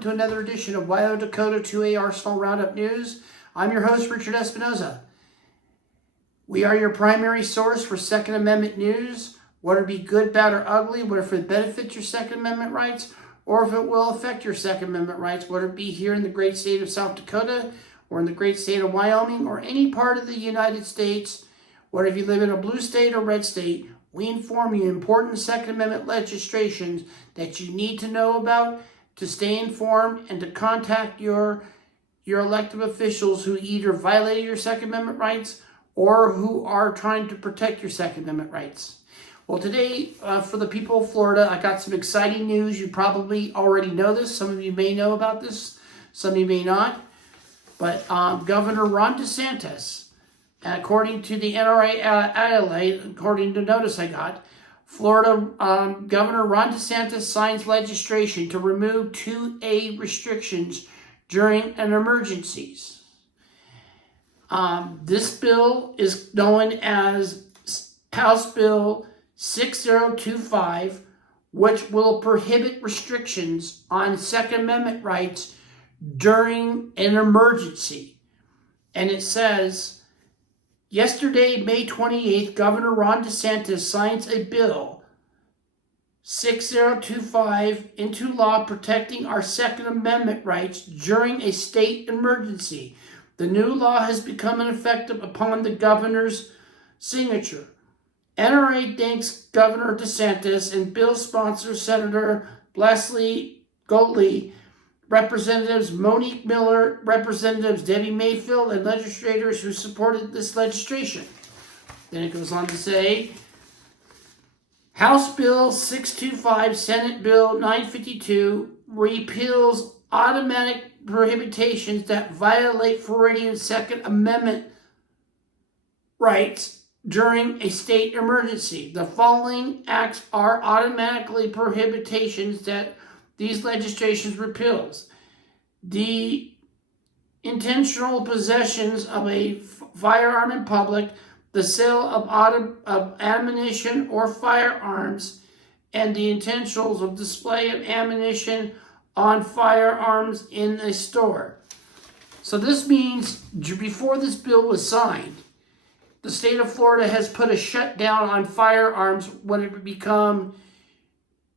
welcome to another edition of WYO-Dakota 2A Arsenal Roundup News. I'm your host, Richard Espinoza. We are your primary source for Second Amendment news, whether it be good, bad, or ugly, whether if it benefits your Second Amendment rights, or if it will affect your Second Amendment rights, whether it be here in the great state of South Dakota, or in the great state of Wyoming, or any part of the United States, whether if you live in a blue state or red state. We inform you important Second Amendment legislations that you need to know about to stay informed and to contact your elected officials who either violated your Second Amendment rights or who are trying to protect your Second Amendment rights. Well, today, for the people of Florida, I got some exciting news. You probably already know this. Some of you may know about this. Some of you may not. But Governor Ron DeSantis, according to the NRA Adelaide, according to notice I got, Florida Governor Ron DeSantis signs legislation to remove 2A restrictions during an emergencies. This bill is known as House Bill 6025, which will prohibit restrictions on Second Amendment rights during an emergency. And it says, yesterday, May 28th, Governor Ron DeSantis signs a bill 6025 into law protecting our Second Amendment rights during a state emergency. The new law has become effective upon the governor's signature. NRA thanks Governor DeSantis and bill sponsor Senator Leslie Gottlieb, Representatives Monique Miller, Representatives Debbie Mayfield, and legislators who supported this legislation. Then it goes on to say, House Bill 625, Senate Bill 952 repeals automatic prohibitions that violate Floridian Second Amendment rights during a state emergency. The following acts are automatically prohibitions that these legislations repeals: the intentional possessions of a firearm in public, the sale of ammunition or firearms, and the intentions of display of ammunition on firearms in a store. So this means before this bill was signed, the state of Florida has put a shutdown on firearms when it would become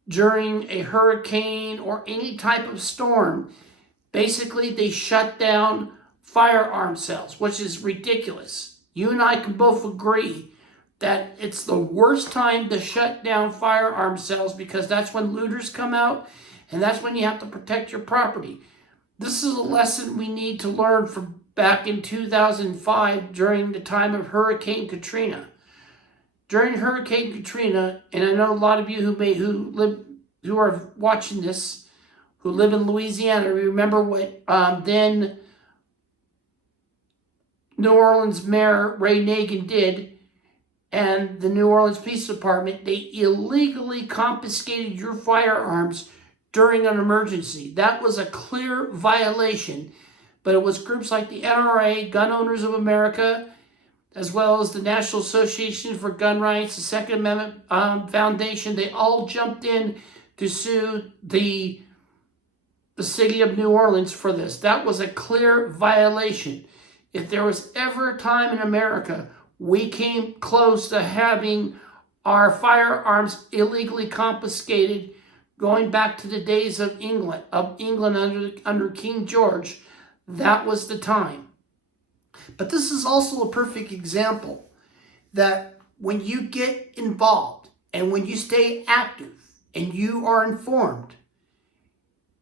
during a hurricane or any type of storm. Basically, they shut down firearm sales, which is ridiculous. You and I can both agree that it's the worst time to shut down firearm sales because that's when looters come out and that's when you have to protect your property. This is a lesson we need to learn from back in 2005 during the time of Hurricane Katrina. During Hurricane Katrina, and I know a lot of you who are watching this, who live in Louisiana, remember what then New Orleans Mayor Ray Nagin did, and the New Orleans Police Department. They illegally confiscated your firearms during an emergency. That was a clear violation, but it was groups like the NRA, Gun Owners of America, as well as the National Association for Gun Rights, the Second Amendment Foundation. They all jumped in to sue the city of New Orleans for this. That was a clear violation. If there was ever a time in America we came close to having our firearms illegally confiscated, going back to the days of England under King George, that was the time. But this is also a perfect example that when you get involved and when you stay active and you are informed,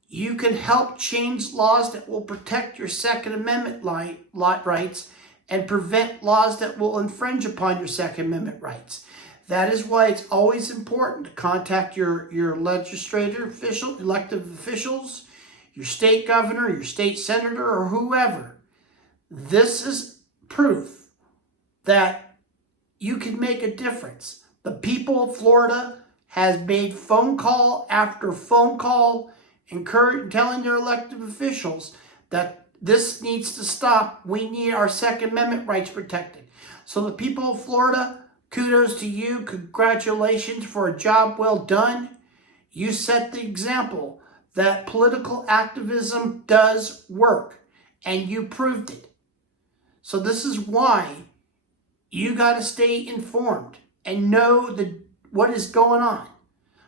you can help change laws that will protect your Second Amendment rights and prevent laws that will infringe upon your Second Amendment rights. That is why it's always important to contact your elected officials, your state governor, your state senator, or whoever. This is proof that you can make a difference. The people of Florida has made phone call after phone call, telling their elected officials that this needs to stop. We need our Second Amendment rights protected. So the people of Florida, kudos to you. Congratulations for a job well done. You set the example that political activism does work, and you proved it. So this is why you got to stay informed and know what is going on.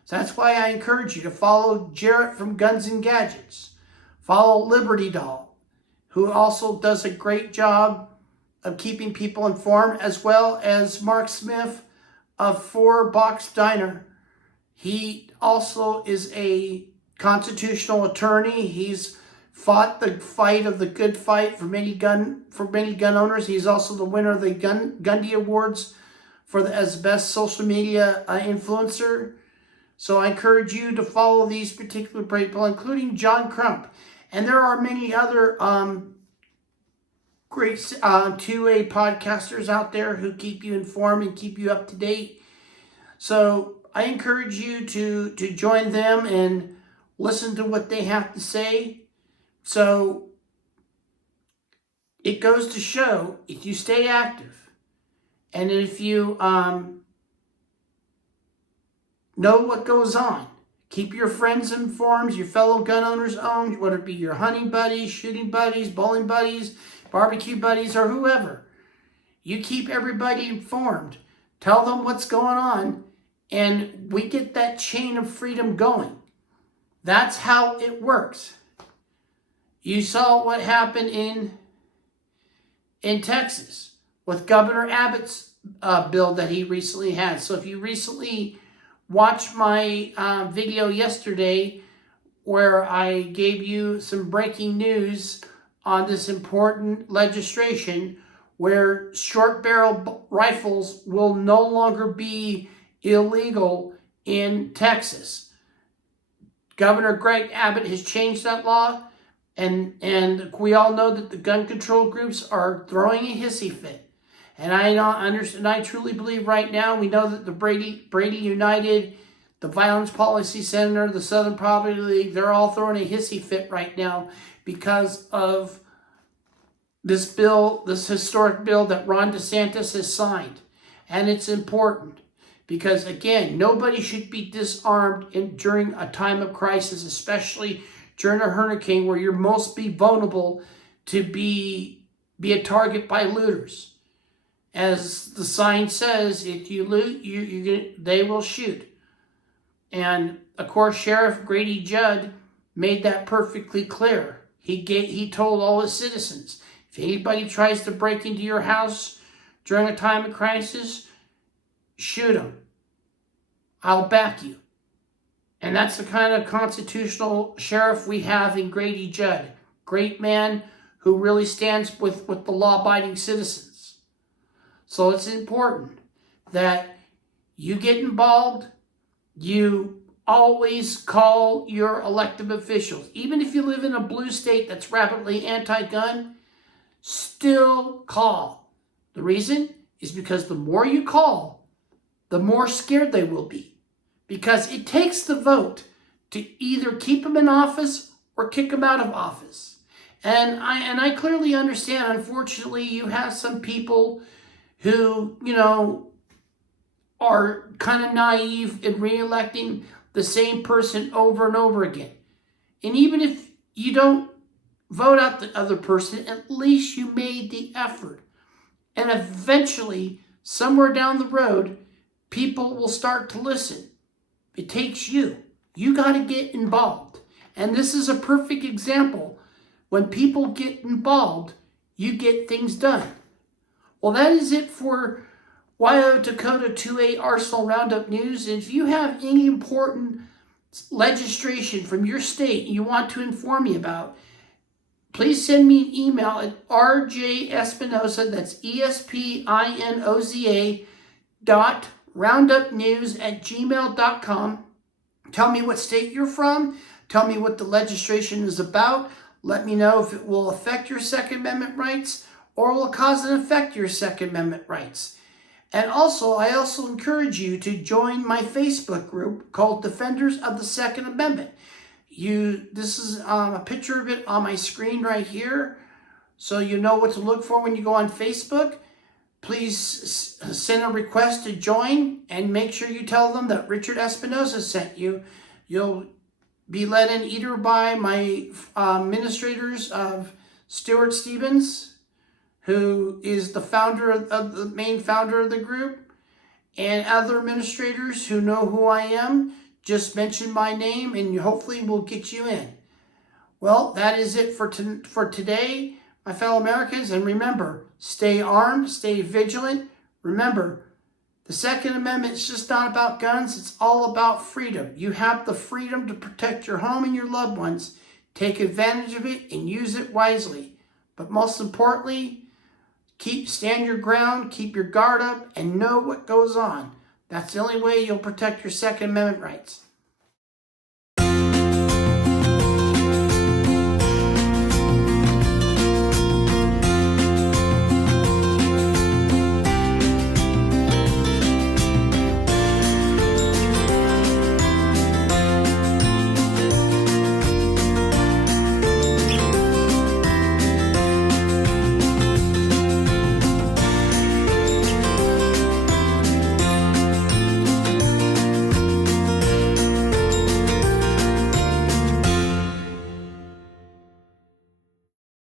So that's why I encourage you to follow Jarrett from Guns and Gadgets. Follow Liberty Doll, who also does a great job of keeping people informed, as well as Mark Smith of 4 Box Diner. He also is a constitutional attorney. He's fought the fight of the good fight for many gun owners. He's also the winner of the Gundy Awards as best social media influencer. So I encourage you to follow these particular people, including John Crump. And there are many other great 2A podcasters out there who keep you informed and keep you up to date. So I encourage you to join them and listen to what they have to say. So it goes to show, if you stay active and if you know what goes on, keep your friends informed, your fellow gun owners informed, whether it be your hunting buddies, shooting buddies, bowling buddies, barbecue buddies, or whoever. You keep everybody informed. Tell them what's going on, and we get that chain of freedom going. That's how it works. You saw what happened in Texas with Governor Abbott's bill that he recently had. So if you recently watched my video yesterday where I gave you some breaking news on this important legislation where short barrel rifles will no longer be illegal in Texas. Governor Greg Abbott has changed that law, and we all know that the gun control groups are throwing a hissy fit. And I understand. I truly believe right now, we know that the Brady United, the Violence Policy Center, the Southern Poverty League, they're all throwing a hissy fit right now because of this bill, this historic bill that Ron DeSantis has signed. And it's important because, again, nobody should be disarmed during a time of crisis, especially during a hurricane where you're most vulnerable to be a target by looters. As the sign says, if you loot, they will shoot. And of course, Sheriff Grady Judd made that perfectly clear. He told all his citizens, if anybody tries to break into your house during a time of crisis, shoot them. I'll back you. And that's the kind of constitutional sheriff we have in Grady Judd. Great man who really stands with the law-abiding citizens. So it's important that you get involved. You always call your elected officials. Even if you live in a blue state that's rapidly anti-gun, still call. The reason is because the more you call, the more scared they will be. Because it takes the vote to either keep them in office or kick them out of office. And I clearly understand, unfortunately, you have some people who, are kind of naive in re-electing the same person over and over again. And even if you don't vote out the other person, at least you made the effort. And eventually, somewhere down the road, people will start to listen. It takes you. You got to get involved. And this is a perfect example. When people get involved, you get things done. Well, that is it for WYO-Dakota 2A Arsenal Roundup News. And if you have any important legislation from your state you want to inform me about, please send me an email at rjespinoza, that's ESPINOZA, roundupnews@gmail.com. Tell me what state you're from. Tell me what the legislation is about. Let me know if it will affect your Second Amendment rights or will cause and affect your Second Amendment rights. And also, I also encourage you to join my Facebook group called Defenders of the Second Amendment. This is a picture of it on my screen right here, so you know what to look for when you go on Facebook. Please send a request to join and make sure you tell them that Richard Espinoza sent you. You'll be led in either by my administrators of Stuart Stevens, who is the founder of the main founder of the group, and other administrators who know who I am. Just mention my name and hopefully we'll get you in. Well, that is it for today, my fellow Americans. And remember, stay armed, stay vigilant. Remember, the Second Amendment is just not about guns. It's all about freedom. You have the freedom to protect your home and your loved ones. Take advantage of it and use it wisely. But most importantly, stand your ground, keep your guard up, and know what goes on. That's the only way you'll protect your Second Amendment rights.